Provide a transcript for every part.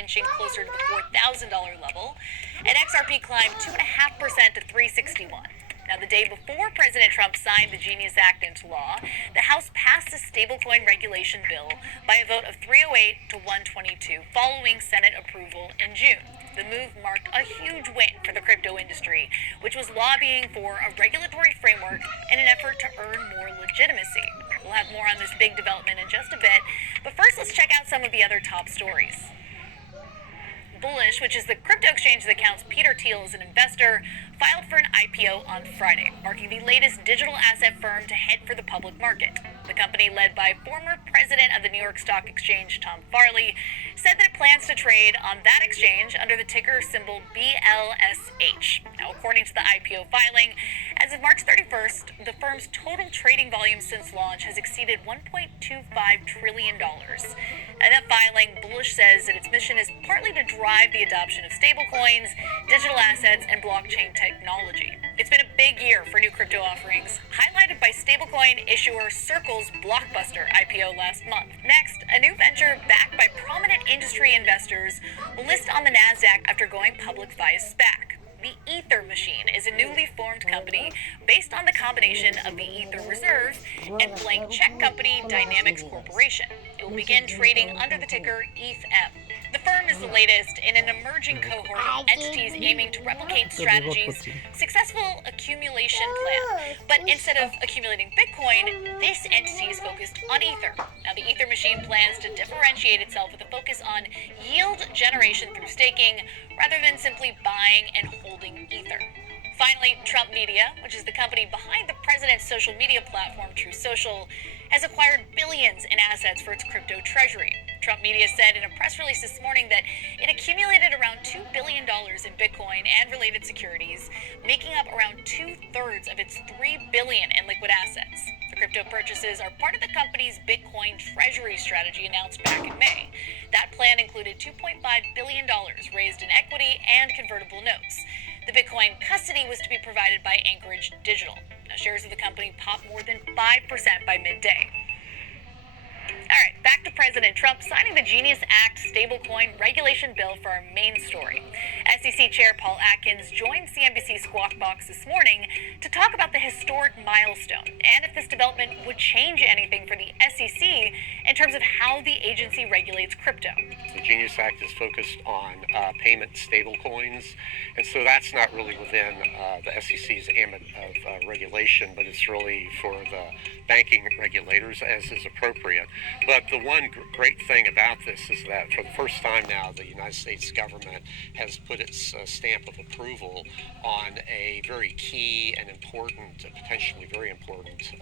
inching closer to the $4,000 level, and XRP climbed 2.5% to 361. Now, the day before President Trump signed the Genius Act into law, the House passed a stablecoin regulation bill by a vote of 308 to 122, following Senate approval in June. The move marked a huge win for the crypto industry, which was lobbying for a regulatory framework in an effort to earn more legitimacy. We'll have more on this big development in just a bit, but first let's check out some of the other top stories. Bullish, which is the crypto exchange that counts Peter Thiel as an investor, filed for an IPO on Friday, marking the latest digital asset firm to head for the public market. The company, led by former president of the New York Stock Exchange, Tom Farley, said that it plans to trade on that exchange under the ticker symbol BLSH. Now, according to the IPO filing, as of March 31st, the firm's total trading volume since launch has exceeded $1.25 trillion. In that filing, Bullish says that its mission is partly to drive the adoption of stablecoins, digital assets, and blockchain technology. It's been a big year for new crypto offerings, highlighted by stablecoin issuer Circle's blockbuster IPO last month. Next, a new venture backed by prominent industry investors will list on the Nasdaq after going public via SPAC. The Ether Machine is a newly formed company based on the combination of the Ether Reserve and blank check company Dynamix Corporation. It will begin trading under the ticker ETHM. The firm is the latest in an emerging cohort of entities aiming to replicate Strategy's successful accumulation plan. But instead of accumulating Bitcoin, this entity is focused on Ether. Now, the Ether Machine plans to differentiate itself with a focus on yield generation through staking, rather than simply buying and holding Ether. Finally, Trump Media, which is the company behind the president's social media platform True Social, has acquired billions in assets for its crypto treasury. Trump Media said in a press release this morning that it accumulated around $2 billion in Bitcoin and related securities, making up around 2/3 of its $3 billion in liquid assets. The crypto purchases are part of the company's Bitcoin treasury strategy announced back in May. That plan included $2.5 billion raised in equity and convertible notes. The Bitcoin custody was to be provided by Anchorage Digital. Now, shares of the company popped more than 5% by midday. All right, back to President Trump signing the Genius Act stablecoin regulation bill for our main story. SEC Chair Paul Atkins joined CNBC Squawk Box this morning to talk about the historic milestone and if this development would change anything for the SEC in terms of how the agency regulates crypto. The Genius Act is focused on payment stablecoins, and so that's not really within the SEC's ambit of regulation, but it's really for the banking regulators, as is appropriate. But the one great thing about this is that for the first time now, the United States government has put its stamp of approval on a very key and important, potentially very important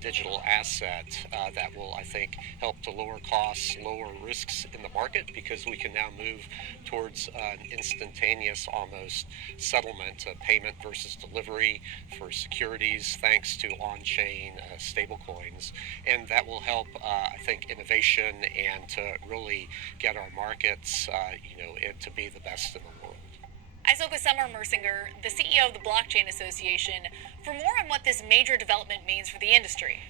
digital asset that will, I think, help to lower costs, lower risks in the market, because we can now move towards an instantaneous almost settlement of payment versus delivery for securities thanks to on-chain stablecoins. And that will help, I think, innovation and to really get our markets, to be the best in the world. I spoke with Summer Mersinger, the CEO of the Blockchain Association, for more on what this major development means for the industry.